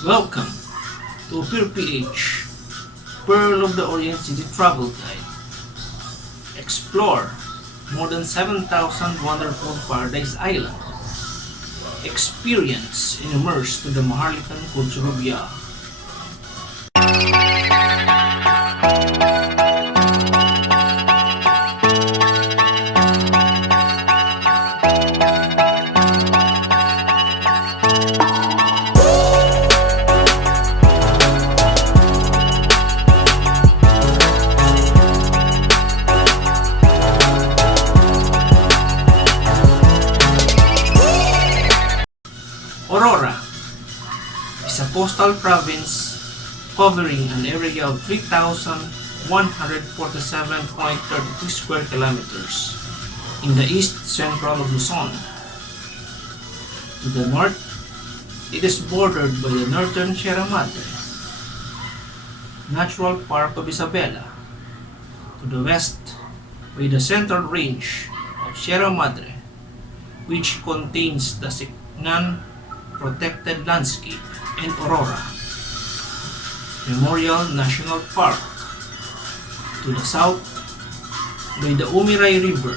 Welcome to OphirPh, Pearl of the Orient City Travel Guide. Explore more than 7,000 wonderful paradise islands. Experience and immerse to the maharlikan culture of Ya. Aurora is a coastal province covering an area of 3,147.32 square kilometers in the east central of Luzon. To the north, it is bordered by the northern Sierra Madre Natural Park of Isabela. To the west, by the central range of Sierra Madre, which contains the Signan Protected Landscape and Aurora Memorial National Park. To the south, by the Umiray River,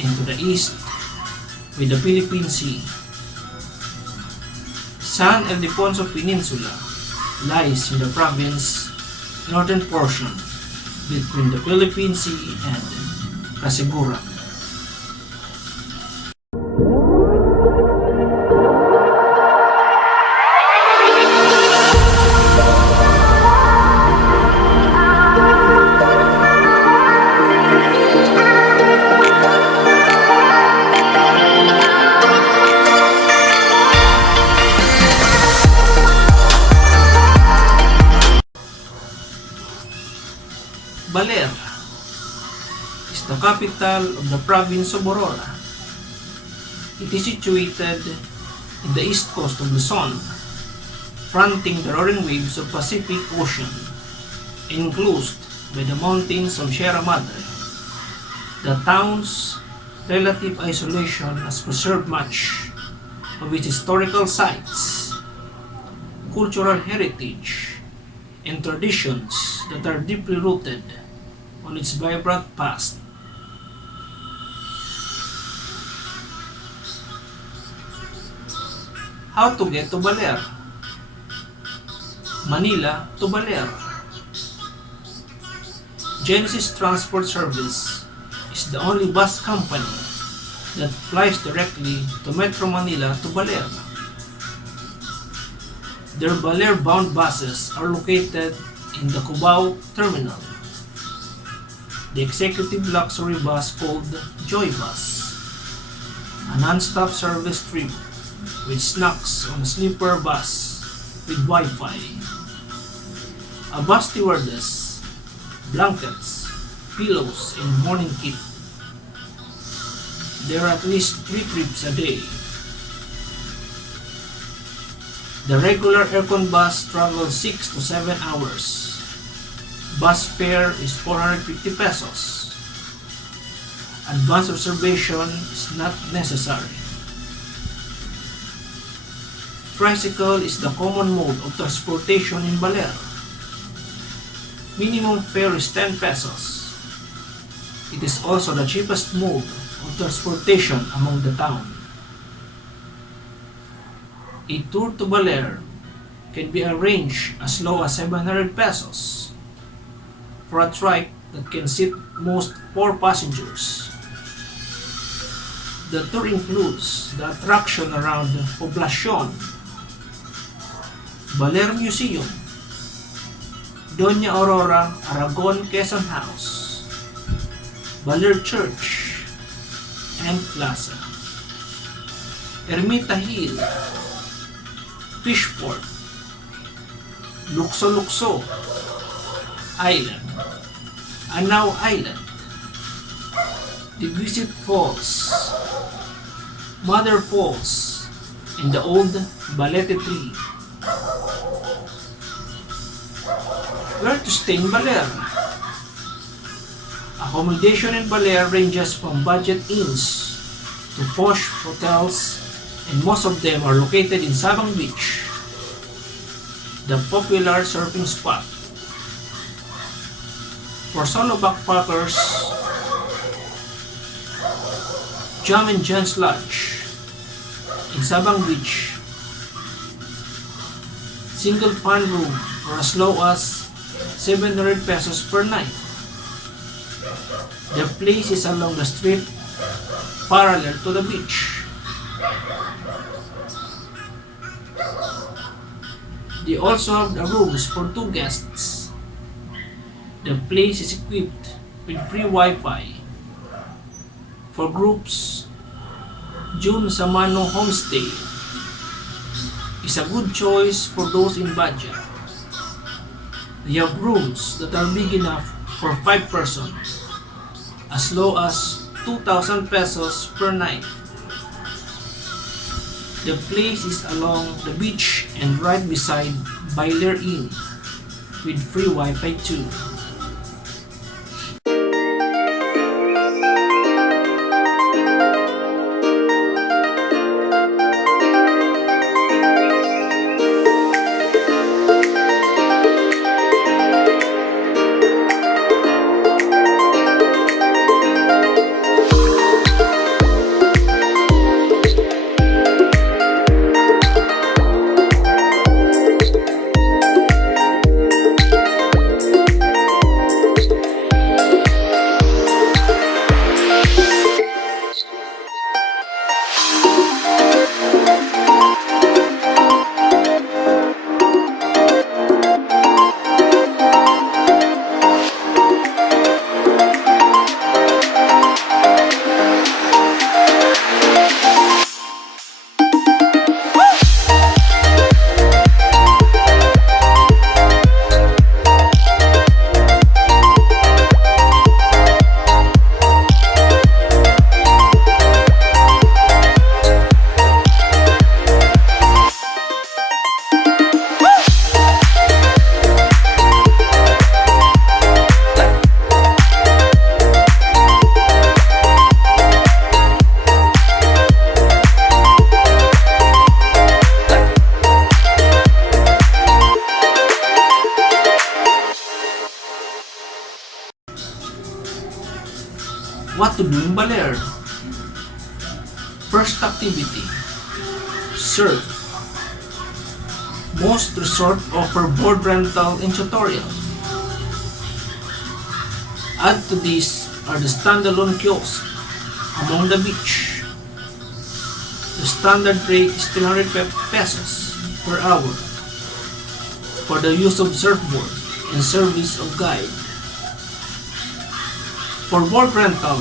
and to the east, by the Philippine Sea. San Ildefonso Peninsula lies in the province's northern portion between the Philippine Sea and Kasiguran. Baler is the capital of the province of Aurora. It is situated in the east coast of Luzon, fronting the roaring waves of Pacific Ocean, enclosed by the mountains of Sierra Madre. The town's relative isolation has preserved much of its historical sites, cultural heritage, and traditions that are deeply rooted on its vibrant past. How to get to Baler? Manila to Baler. Genesis Transport Service is the only bus company that flies directly to Metro Manila to Baler. Their Baler-bound buses are located in the Cubao Terminal. The executive luxury bus called Joy Bus, a non-stop service trip with snacks on a sleeper bus with Wi-Fi, a bus stewardess, blankets, pillows, and morning kit. There are at least 3 trips a day. The regular aircon bus travels 6 to 7 hours. Bus fare is 450 pesos. Advance reservation is not necessary. Tricycle is the common mode of transportation in Baler. Minimum fare is 10 pesos. It is also the cheapest mode of transportation among the town. A tour to Baler can be arranged as low as 700 pesos for a trike that can seat most 4 passengers. The tour includes the attraction around Poblacion, Baler Museum, Doña Aurora Aragon Quezon House, Baler Church, and Plaza, Ermita Hill, Fishport, Lukso Island, Anao Island, Diguisit Falls, Mother Falls, and the old Balete Tree. Where to stay in Baler? Accommodation in Baler ranges from budget inns to posh hotels, and most of them are located in Sabang Beach. the popular surfing spot. For solo backpackers, Jam and Jan's Lodge in Sabang Beach. Single fan room for as low as 700 pesos per night. The place is along the street parallel to the beach. They also have the rooms for 2 guests. The place is equipped with free Wi-Fi. For groups, June Samano Homestay is a good choice for those in budget. They have rooms that are big enough for 5 persons, as low as 2,000 pesos per night. The place is along the beach and right beside Baler Inn with free Wi-Fi too. What to do in Baler? First activity, surf. Most resorts offer board rental and tutorial. Add to this are the standalone kiosks along the beach. The standard rate is 300 pesos per hour for the use of surfboard and service of guide. For board rental,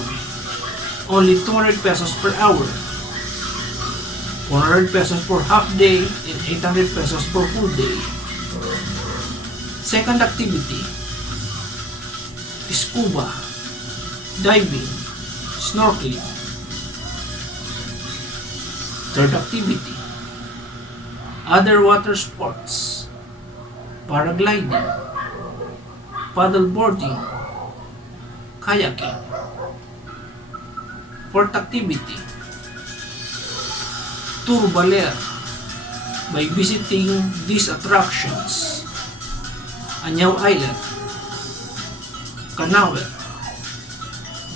only 200 pesos per hour, 400 pesos for half day, and 800 pesos for full day. Second activity, scuba, diving, snorkeling. Third activity, other water sports, paragliding, paddleboarding, kayaking. Fourth activity, Tour Baler by visiting these attractions: Anyaw Island, Kanawet,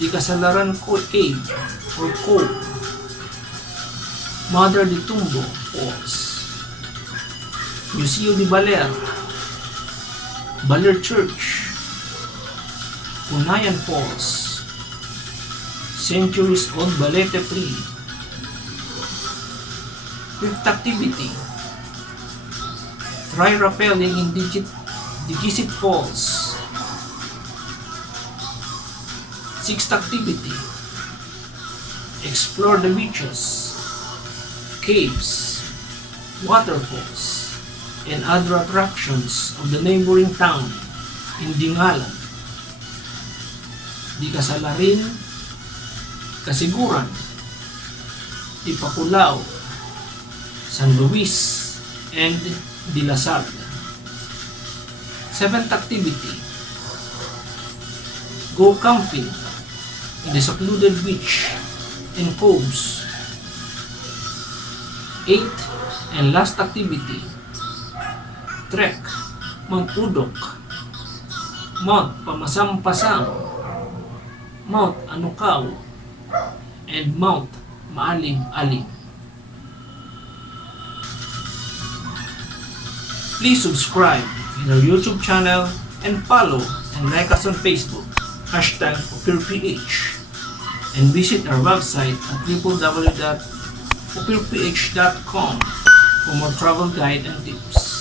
Di Kasalaran Cave or Cove, Mother de Tumbo Falls, Museo de Baler, Baler Church, Unayan Falls, Centuries Old Balete Tree. Fifth activity, try rappelling in Digit Falls. Sixth activity, explore the beaches, caves, waterfalls, and other attractions of the neighboring town in Dingalan, Di Kasalarin, Kasiguran, Ipakulao, San Luis, and Dilasag. Seventh activity, go camping in the secluded beach and coves. Eighth and last activity, Trek, Mount Udok, Mount Pamasampasang, Mount Anukaw, and Mount Maalim-alim. Please subscribe in our YouTube channel and follow and like us on Facebook, #OphirPh, and visit our website at www.ophirph.com for more travel guide and tips.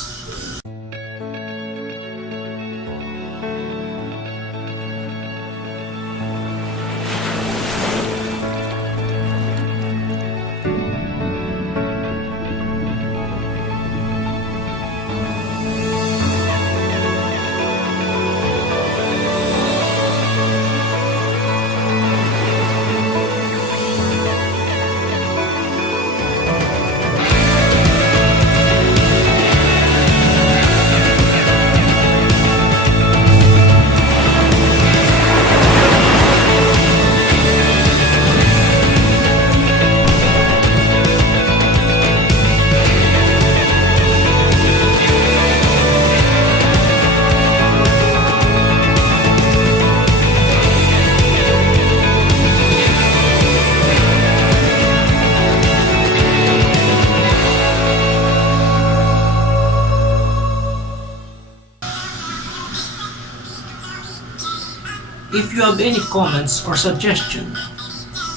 If you have any comments or suggestions,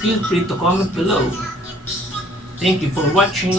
feel free to comment below. Thank you for watching.